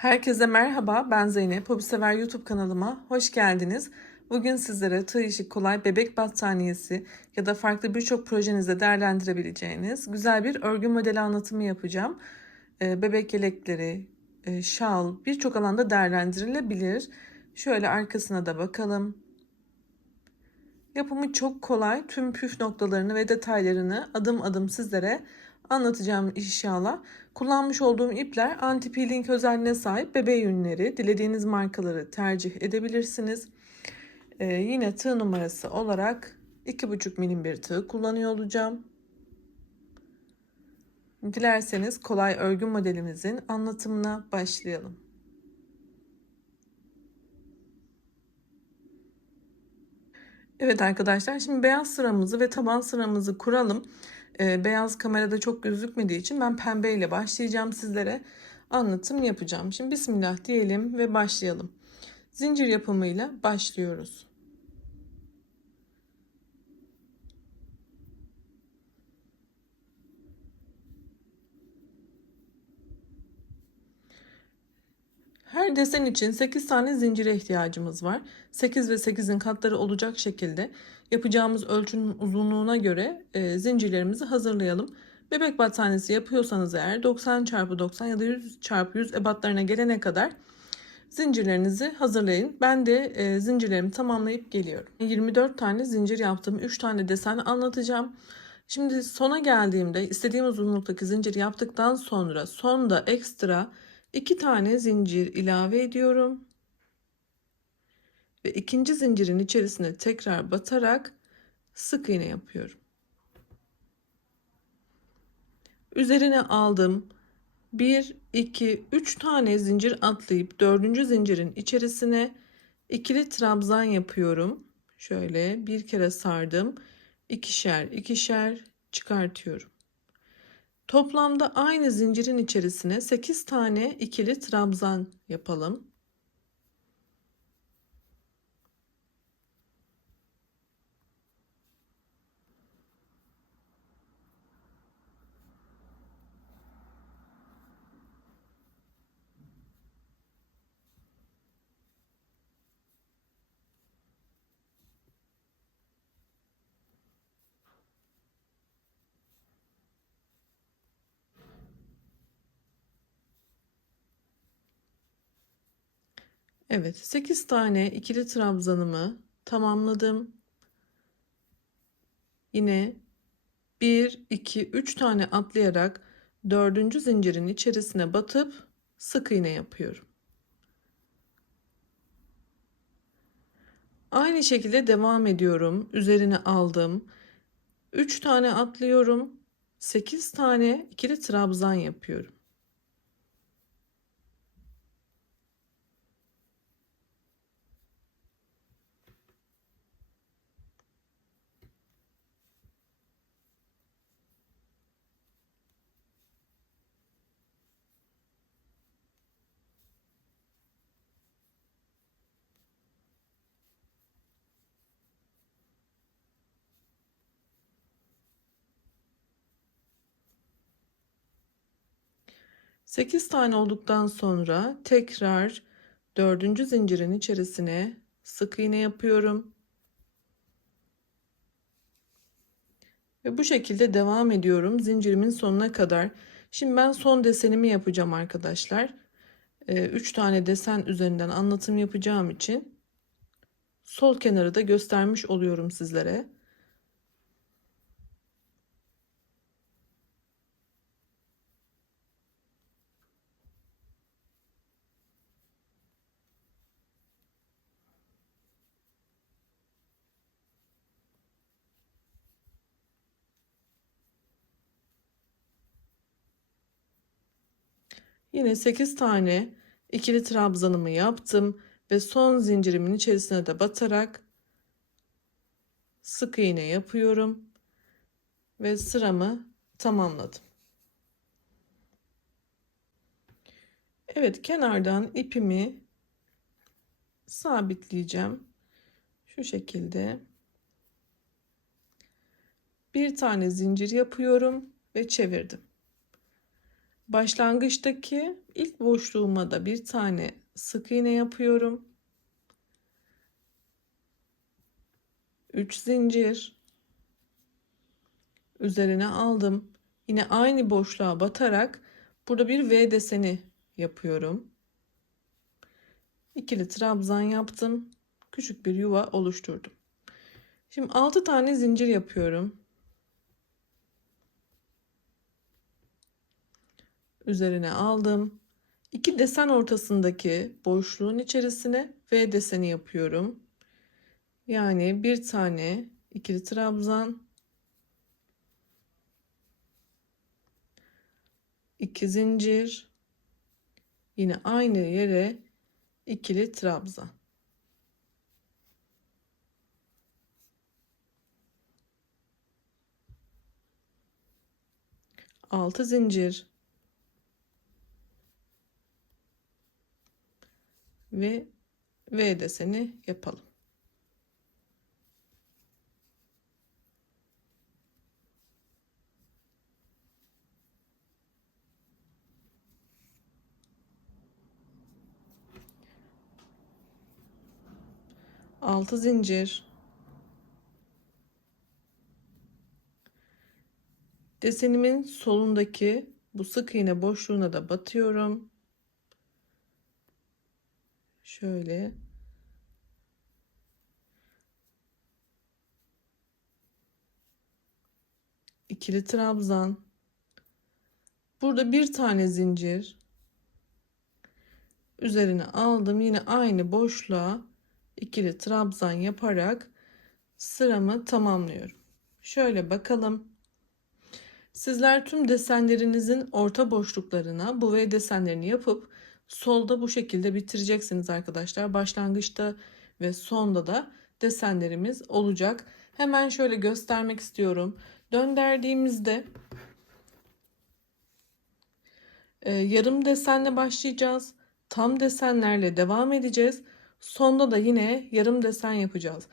Herkese merhaba, ben Zeynep. Hobisever YouTube kanalıma hoş geldiniz. Bugün sizlere tığ işi kolay bebek battaniyesi ya da farklı birçok projenizde değerlendirebileceğiniz güzel bir örgü modeli anlatımı yapacağım. Bebek yelekleri, şal birçok alanda değerlendirilebilir. Şöyle arkasına da bakalım. Yapımı çok kolay. Tüm püf noktalarını ve detaylarını adım adım sizlere anlatacağım inşallah. Kullanmış olduğum ipler anti-peeling özelliğine sahip bebe yünleri. Dilediğiniz markaları tercih edebilirsiniz. Yine tığ numarası olarak 2,5 milim bir tığ kullanıyor olacağım. Dilerseniz kolay örgü modelimizin anlatımına başlayalım. Evet arkadaşlar, şimdi beyaz sıramızı ve taban sıramızı kuralım. Beyaz kamerada çok gözükmediği için ben pembe ile başlayacağım, sizlere anlatım yapacağım. Şimdi bismillah diyelim ve başlayalım. Zincir yapımıyla başlıyoruz. Her desen için 8 tane zincire ihtiyacımız var. 8 ve 8'in katları olacak şekilde yapacağımız ölçünün uzunluğuna göre zincirlerimizi hazırlayalım. Bebek battaniyesi yapıyorsanız eğer 90 x 90 ya da 100 x 100 ebatlarına gelene kadar zincirlerinizi hazırlayın. Ben de zincirlerimi tamamlayıp geliyorum. 24 tane zincir yaptım. 3 tane desen anlatacağım. Şimdi sona geldiğimde istediğim uzunluktaki zincir yaptıktan sonra sonda ekstra 2 tane zincir ilave ediyorum. Ve ikinci zincirin içerisine tekrar batarak sık iğne yapıyorum. Üzerine aldım. 1, 2, 3 tane zincir atlayıp 4. zincirin içerisine ikili trabzan yapıyorum. Şöyle bir kere sardım. İkişer ikişer çıkartıyorum. Toplamda aynı zincirin içerisine 8 tane ikili trabzan yapalım. Evet, 8 tane ikili trabzanımı tamamladım. Yine 1, 2, 3 tane atlayarak 4. zincirin içerisine batıp sık iğne yapıyorum. Aynı şekilde devam ediyorum. Üzerine aldım. 3 tane atlıyorum. 8 tane ikili trabzan yapıyorum. Sekiz tane olduktan sonra tekrar 4. zincirin içerisine sık iğne yapıyorum. Ve bu şekilde devam ediyorum zincirimin sonuna kadar. Şimdi ben son desenimi yapacağım arkadaşlar. 3 tane desen üzerinden anlatım yapacağım için sol kenarı da göstermiş oluyorum sizlere. Yine 8 tane ikili trabzanımı yaptım ve son zincirimin içerisine de batarak sık iğne yapıyorum ve sıramı tamamladım. Evet, kenardan ipimi sabitleyeceğim. Şu şekilde bir tane zincir yapıyorum ve çevirdim. Başlangıçtaki ilk boşluğuma da bir tane sık iğne yapıyorum. 3 zincir. Üzerine aldım. Yine aynı boşluğa batarak burada bir V deseni yapıyorum. İkili trabzan yaptım. Küçük bir yuva oluşturdum. Şimdi 6 tane zincir yapıyorum. Üzerine aldım. 2 desen ortasındaki boşluğun içerisine V deseni yapıyorum. Yani bir tane ikili trabzan, 2 zincir, yine aynı yere ikili trabzan. 6 zincir ve V deseni yapalım. Altı zincir, desenimin solundaki bu sık iğne boşluğuna da batıyorum. Şöyle ikili trabzan, burada bir tane zincir, üzerine aldım, yine aynı boşluğa ikili trabzan yaparak sıramı tamamlıyorum. Şöyle bakalım. Sizler tüm desenlerinizin orta boşluklarına bu V desenlerini yapıp solda bu şekilde bitireceksiniz arkadaşlar. Başlangıçta ve sonda da desenlerimiz olacak. Hemen şöyle göstermek istiyorum. Döndürdüğümüzde yarım desenle başlayacağız. Tam desenlerle devam edeceğiz. Sonda da yine yarım desen yapacağız.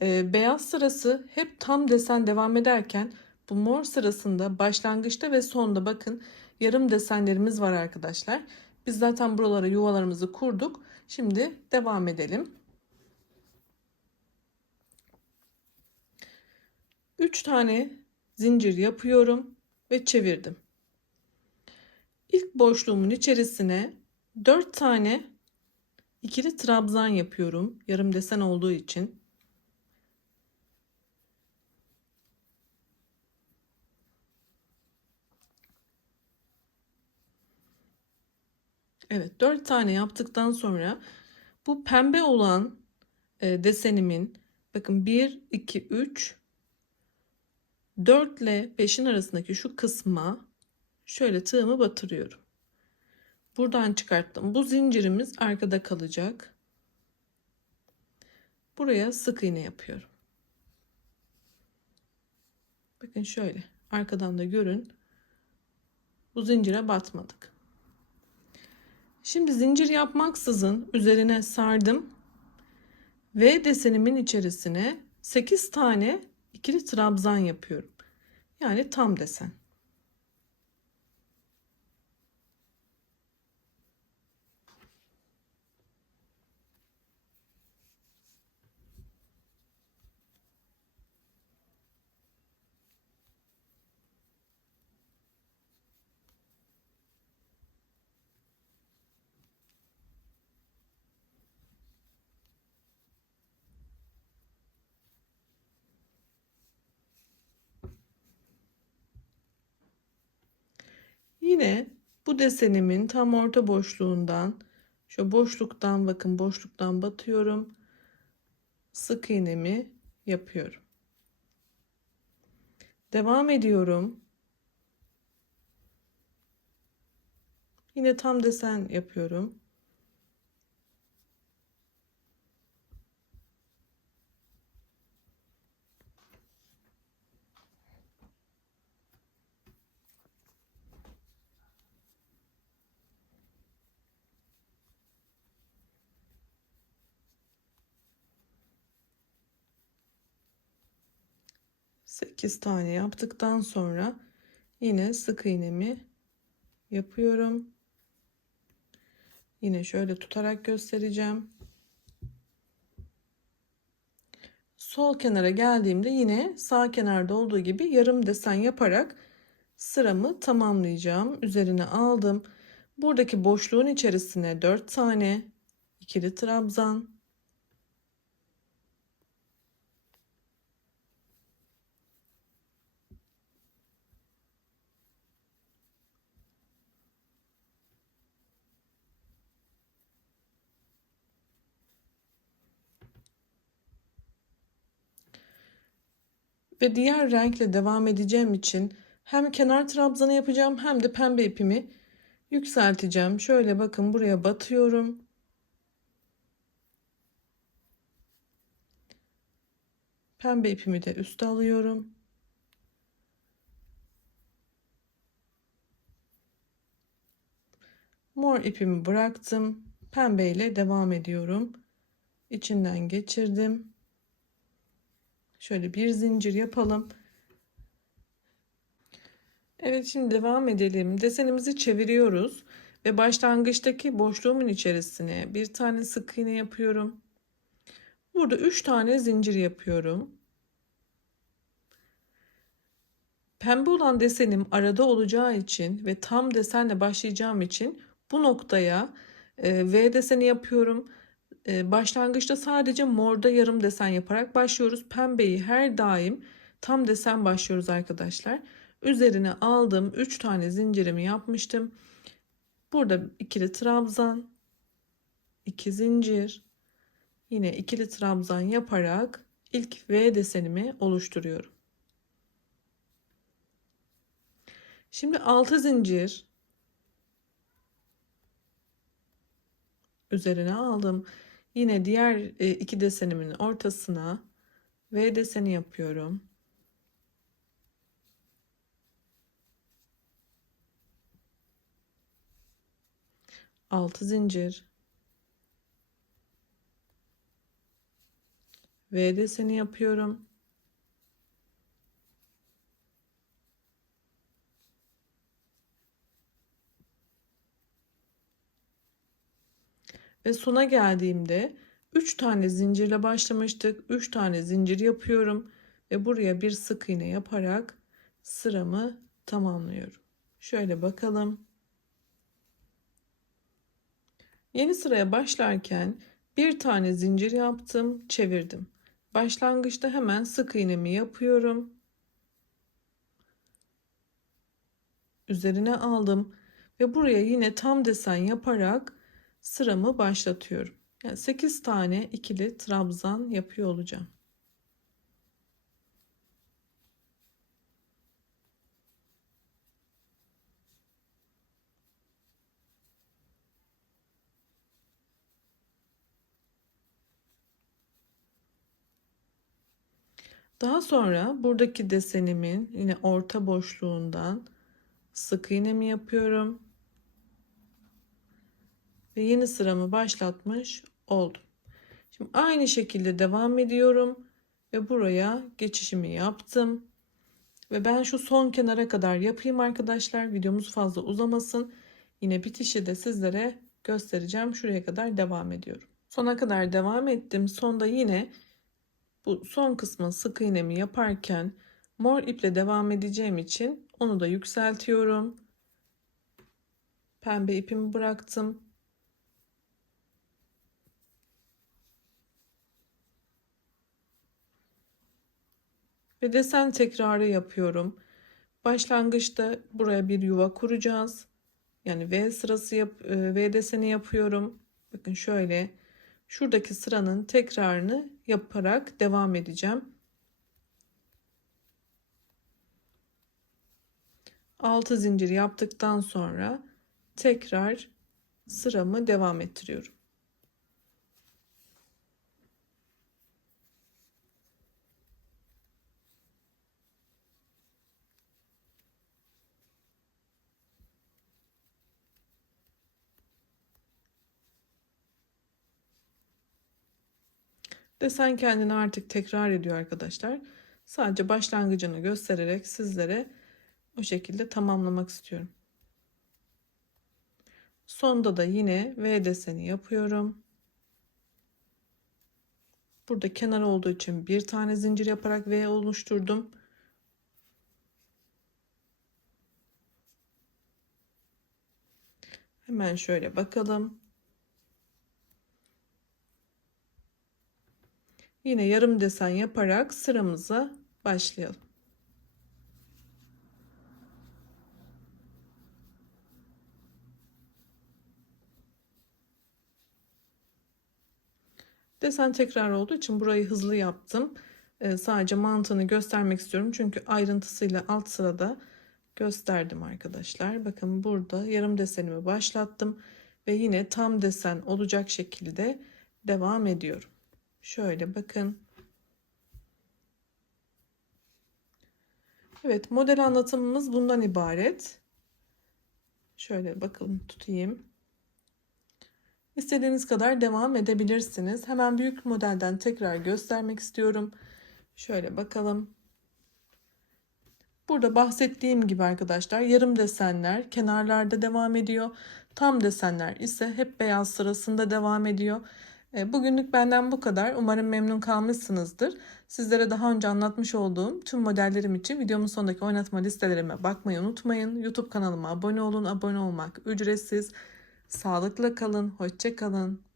Beyaz sırası hep tam desen devam ederken bu mor sırasında başlangıçta ve sonda bakın yarım desenlerimiz var arkadaşlar. Biz zaten buralara yuvalarımızı kurduk. Şimdi devam edelim. 3 tane zincir yapıyorum ve çevirdim. İlk boşluğumun içerisine 4 tane ikili trabzan yapıyorum. Yarım desen olduğu için. Evet, 4 tane yaptıktan sonra bu pembe olan desenimin bakın 1 2 3 4 ile 5'in arasındaki şu kısma şöyle tığımı batırıyorum. Buradan çıkarttım. Bu zincirimiz arkada kalacak. Buraya sık iğne yapıyorum. Bakın şöyle arkadan da görün. Bu zincire batmadık. Şimdi zincir yapmaksızın üzerine sardım. V desenimin içerisine 8 tane ikili trabzan yapıyorum. Yani tam desen. Yine bu desenimin tam orta boşluğundan, şu boşluktan bakın boşluktan batıyorum. Sık iğnemi yapıyorum. Devam ediyorum. Yine tam desen yapıyorum. Sekiz tane yaptıktan sonra yine sık iğnemi yapıyorum. Yine şöyle tutarak göstereceğim. Sol kenara geldiğimde yine sağ kenarda olduğu gibi yarım desen yaparak sıramı tamamlayacağım. Üzerine aldım. Buradaki boşluğun içerisine 4 tane ikili trabzan, ve diğer renkle devam edeceğim için hem kenar trabzanı yapacağım hem de pembe ipimi yükselteceğim. Şöyle bakın, buraya batıyorum. Pembe ipimi de üste alıyorum. Mor ipimi bıraktım. Pembe ile devam ediyorum. İçinden geçirdim. Şöyle bir zincir yapalım. Evet, şimdi devam edelim. Desenimizi çeviriyoruz ve başlangıçtaki boşluğumun içerisine bir tane sık iğne yapıyorum. Burada 3 tane zincir yapıyorum. Pembe olan desenim arada olacağı için ve tam desenle başlayacağım için bu noktaya V deseni yapıyorum. Başlangıçta sadece morda yarım desen yaparak başlıyoruz. Pembeyi her daim tam desen başlıyoruz arkadaşlar. Üzerine aldım, 3 tane zincirimi yapmıştım. Burada ikili trabzan, 2 zincir, yine ikili trabzan yaparak ilk V desenimi oluşturuyorum. Şimdi 6 zincir üzerine aldım. Yine diğer iki desenimin ortasına V deseni yapıyorum. Altı zincir, V deseni yapıyorum. Ve sona geldiğimde 3 tane zincirle başlamıştık. 3 tane zincir yapıyorum ve buraya bir sık iğne yaparak sıramı tamamlıyorum. Şöyle bakalım. Yeni sıraya başlarken bir tane zincir yaptım, çevirdim. Başlangıçta hemen sık iğnemi yapıyorum. Üzerine aldım ve buraya yine tam desen yaparak sıramı başlatıyorum. Yani 8 tane ikili trabzan yapıyor olacağım. Daha sonra buradaki desenimin yine orta boşluğundan sık iğnemi yapıyorum. Ve yeni sıramı başlatmış oldum. Şimdi aynı şekilde devam ediyorum. Ve buraya geçişimi yaptım. Ve ben şu son kenara kadar yapayım arkadaşlar. Videomuz fazla uzamasın. Yine bitişi de sizlere göstereceğim. Şuraya kadar devam ediyorum. Sona kadar devam ettim. Sonda yine bu son kısmı sık iğnemi yaparken mor iple devam edeceğim için onu da yükseltiyorum. Pembe ipimi bıraktım. Ve desen tekrarı yapıyorum. Başlangıçta buraya bir yuva kuracağız. Yani V sırası V deseni yapıyorum. Bakın şöyle şuradaki sıranın tekrarını yaparak devam edeceğim. 6 zincir yaptıktan sonra tekrar sıramı devam ettiriyorum. Desen kendini artık tekrar ediyor arkadaşlar. Sadece başlangıcını göstererek sizlere o şekilde tamamlamak istiyorum. Sonda da yine V deseni yapıyorum. Burada kenar olduğu için bir tane zincir yaparak V oluşturdum. Hemen şöyle bakalım. Yine yarım desen yaparak sıramıza başlayalım. Desen tekrar olduğu için burayı hızlı yaptım. Sadece mantığını göstermek istiyorum. Çünkü ayrıntısıyla alt sırada gösterdim arkadaşlar. Bakın burada yarım desenimi başlattım. Ve yine tam desen olacak şekilde devam ediyorum. Şöyle bakın. Evet, model anlatımımız bundan ibaret. Şöyle bakalım, tutayım. İstediğiniz kadar devam edebilirsiniz. Hemen büyük modelden tekrar göstermek istiyorum. Şöyle bakalım. Burada bahsettiğim gibi arkadaşlar yarım desenler kenarlarda devam ediyor. Tam desenler ise hep beyaz sırasında devam ediyor. Bugünlük benden bu kadar. Umarım memnun kalmışsınızdır. Sizlere daha önce anlatmış olduğum tüm modellerim için videomun sonundaki oynatma listelerime bakmayı unutmayın. YouTube kanalıma abone olun. Abone olmak ücretsiz. Sağlıkla kalın. Hoşça kalın.